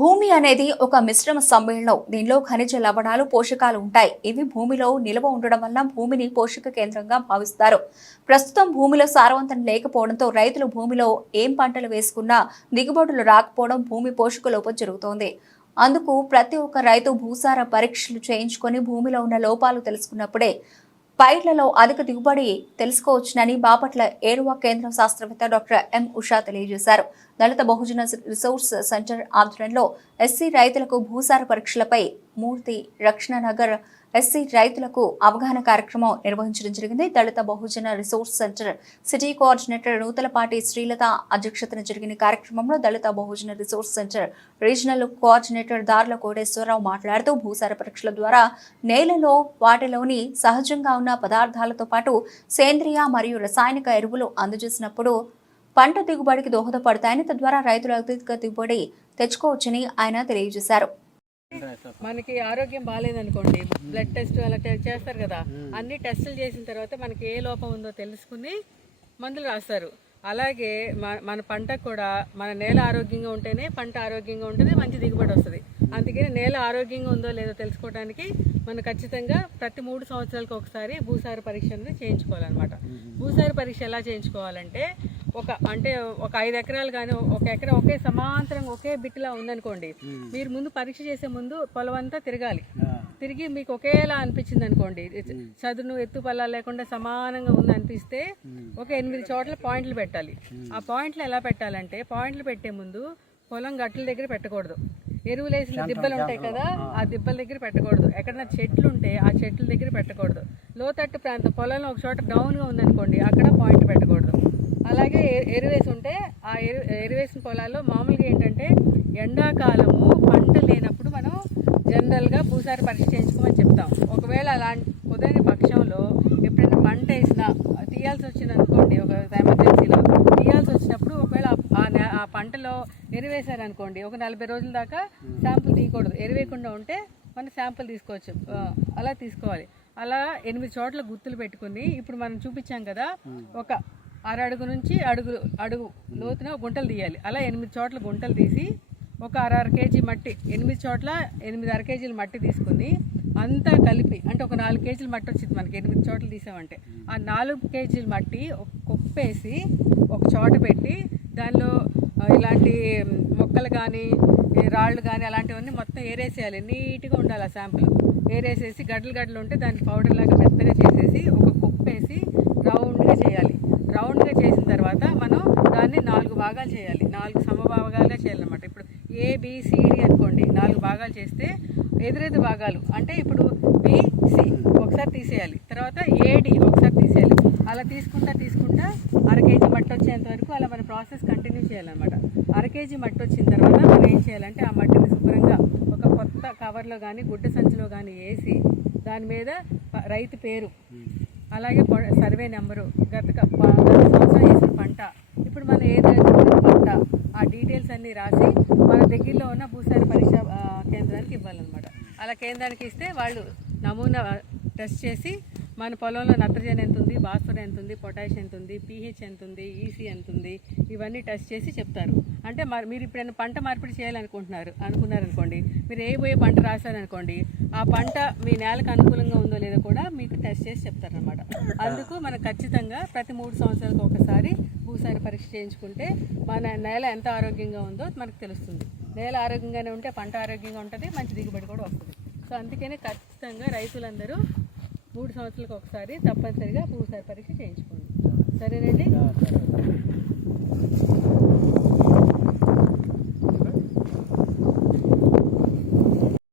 భూమి అనేది ఒక మిశ్రమ సమ్మేళనం. దీనిలో ఖనిజ లవణాలు పోషకాలు ఉంటాయి. ఇవి భూమిలో నిల్వ ఉండడం వల్ల భూమిని పోషక కేంద్రంగా భావిస్తారు. ప్రస్తుతం భూమిలో సారవంతం లేకపోవడంతో రైతులు భూమిలో ఏం పంటలు వేసుకున్నా దిగుబడులు రాకపోవడం భూమి పోషక లోపం జరుగుతోంది. అందుకు ప్రతి ఒక్క రైతు భూసార పరీక్షలు చేయించుకొని భూమిలో ఉన్న లోపాలు తెలుసుకున్నప్పుడే పైర్లలో అధిక దిగుబడి తెలుసుకోవచ్చునని బాపట్ల ఏరువా కేంద్ర శాస్త్రవేత్త డాక్టర్ ఎం ఉషా తెలియజేశారు. దళిత బహుజన రిసోర్స్ సెంటర్ ఆధ్వర్యంలో ఎస్సీ రైతులకు భూసార పరీక్షలపై మూర్తి రక్షణ నగర్ ఎస్సీ రైతులకు అవగాహన కార్యక్రమం నిర్వహించడం జరిగింది. Dalit Bahujan Resource Centre city coordinator Nuthalapati Srilatha అధ్యక్షతన జరిగిన కార్యక్రమంలో Dalit Bahujan Resource Centre regional coordinator Darla Koteswararao మాట్లాడుతూ భూసార పరీక్షల ద్వారా నేలలో వాటిలోని సహజంగా ఉన్న పదార్థాలతో పాటు సేంద్రియ మరియు రసాయనిక ఎరువులు అందజేసినప్పుడు పంట దిగుబడికి దోహదపడతాయని తద్వారా రైతులు అత్యధిక దిగుబడి తెచ్చుకోవచ్చని ఆయన తెలియజేశారు. మనకి ఆరోగ్యం బాగాలేదనుకోండి బ్లడ్ టెస్ట్ అలా చేస్తారు కదా అన్ని టెస్టులు చేసిన తర్వాత మనకి ఏ లోపం ఉందో తెలుసుకుని మందులు రాస్తారు. అలాగే మన పంటకు కూడా మన నేల ఆరోగ్యంగా ఉంటేనే పంట ఆరోగ్యంగా ఉంటుంది మంచి దిగుబడి వస్తుంది. అందుకని నేల ఆరోగ్యంగా ఉందో లేదో తెలుసుకోవడానికి మనం ఖచ్చితంగా ప్రతి మూడు సంవత్సరాలకు ఒకసారి భూసార పరీక్ష అనేది చేయించుకోవాలన్నమాట భూసార పరీక్ష ఎలా చేయించుకోవాలంటే ఒక అంటే ఒక ఐదు ఎకరాలు కానీ ఒక ఎకరం ఒకే సమాంతరంగా ఒకే బిట్టులా ఉందనుకోండి మీరు ముందు పరీక్ష చేసే ముందు పొలం అంతా తిరగాలి తిరిగి మీకు ఒకేలా అనిపించింది అనుకోండి చదును ఎత్తు పల్లాలు లేకుండా సమానంగా ఉంది అనిపిస్తే ఒక ఎనిమిది చోట్ల పాయింట్లు పెట్టాలి. ఆ పాయింట్లు ఎలా పెట్టాలంటే పాయింట్లు పెట్టే ముందు పొలం గట్టుల దగ్గర పెట్టకూడదు. ఎరువులు వేసిన దిబ్బలు ఉంటాయి కదా ఆ. దిబ్బల దగ్గర పెట్టకూడదు. ఎక్కడైనా చెట్లు ఉంటే ఆ చెట్ల దగ్గర పెట్టకూడదు. లోతట్టు ప్రాంతం పొలంలో ఒక చోట డౌన్గా ఉందనుకోండి అక్కడ పాయింట్ పెట్టకూడదు. అలాగే ఎరువేసి ఉంటే ఆ ఎరు ఎరువేసిన పొలాల్లో మామూలుగా ఏంటంటే ఎండాకాలము పంట లేనప్పుడు మనం జనరల్గా భూసారి పరీక్ష చేయించుకోమని చెప్తాం. ఒకవేళ అలాంటి కుదరని పక్షంలో ఎప్పుడైనా పంట వేసినా తీయాల్సి వచ్చింది అనుకోండి ఒక ఎమర్జెన్సీలో తీయాల్సి వచ్చినప్పుడు ఒకవేళ ఆ- పంటలో ఎరువేశారనుకోండి ఒక నలభై రోజుల దాకా శాంపుల్ తీయకూడదు. ఎరువేయకుండా ఉంటే మనం శాంపుల్ తీసుకోవచ్చు. అలా తీసుకోవాలి. అలా ఎనిమిది చోట్ల గుర్తులు పెట్టుకుని ఇప్పుడు మనం చూపించాం కదా ఒక అరడుగు నుంచి అడుగు అడుగు లోతున గుంటలు తీయాలి. అలా ఎనిమిది చోట్ల గుంటలు తీసి ఒక అర అర కేజీ మట్టి ఎనిమిది చోట్ల ఎనిమిది అర కేజీల మట్టి తీసుకుని అంతా కలిపి అంటే ఒక నాలుగు కేజీల మట్టి వచ్చింది మనకి ఎనిమిది చోట్ల తీసామంటే. ఆ నాలుగు కేజీల మట్టి ఒక కుప్పేసి ఒక చోట పెట్టి దానిలో ఇలాంటి మొక్కలు కానీ రాళ్ళు కానీ అలాంటివన్నీ మొత్తం ఏరేసేయాలి. నీట్గా ఉండాలి ఆ శాంపుల్. ఏరేసేసి గడ్డలు గడ్డలు ఉంటే దాన్ని పౌడర్ లాగా మెత్తగా చేసేసి ఒక కుప్పేసి రౌండ్గా చేయాలి. తర్వాత మనం దాన్ని నాలుగు భాగాలు చేయాలి. నాలుగు సమభాగాలుగా చేయాలన్నమాట. ఇప్పుడు ఏబిసిడి అనుకోండి నాలుగు భాగాలు చేస్తే ఎదురెదు భాగాలు. అంటే ఇప్పుడు బిసి ఒకసారి తీసేయాలి. తర్వాత ఏడి ఒకసారి తీసేయాలి. అలా తీసుకుంటా తీసుకుంటా అర కేజీ మట్టి వచ్చేంత వరకు అలా మన ప్రాసెస్ కంటిన్యూ చేయాలన్నమాట. అర కేజీ మట్టి వచ్చిన తర్వాత మనం ఏం చేయాలంటే ఆ మట్టిని శుభ్రంగా ఒక కొత్త కవర్లో కానీ గుడ్డ సంచిలో కానీ వేసి దాని మీద రైతు పేరు అలాగే సర్వే నెంబరు గత సంవత్సరం వేసిన పంట. ఇప్పుడు మనం ఏది పంట. ఆ డీటెయిల్స్ అన్నీ రాసి మన దగ్గరలో ఉన్న భూసార పరీక్ష కేంద్రానికి ఇవ్వాలన్నమాట. అలా కేంద్రానికి ఇస్తే వాళ్ళు నమూనా టెస్ట్ చేసి మన పొలంలో నత్రజని ఎంత ఉంది భాస్వరం ఎంత ఉంది పొటాష్ ఎంత ఉంది పీహెచ్ ఎంత ఉంది ఈసీ ఎంత ఉంది ఇవన్నీ టెస్ట్ చేసి చెప్తారు. అంటే మరి మీరు ఇప్పుడైనా పంట మార్పిడి చేయాలనుకుంటున్నారు అనుకున్నారనుకోండి మీరు ఏ పోయే పంట రాశారనుకోండి ఆ పంట మీ నేలకు అనుకూలంగా ఉందో లేదో కూడా మీకు టెస్ట్ చేసి చెప్తారనమాట అందుకు మనం ఖచ్చితంగా ప్రతి మూడు సంవత్సరాలకు ఒకసారి భూసార పరీక్ష చేయించుకుంటే మన నేల ఎంత ఆరోగ్యంగా ఉందో మనకు తెలుస్తుంది. నేల ఆరోగ్యంగానే ఉంటే పంట ఆరోగ్యంగా ఉంటుంది మంచి దిగుబడి కూడా వస్తుంది. సో అందుకనే ఖచ్చితంగా రైతులందరూ మూడు సంవత్సరాలకు ఒకసారి తప్పనిసరిగా భూసారి పరీక్ష చేయించుకోండి. సరేనండి?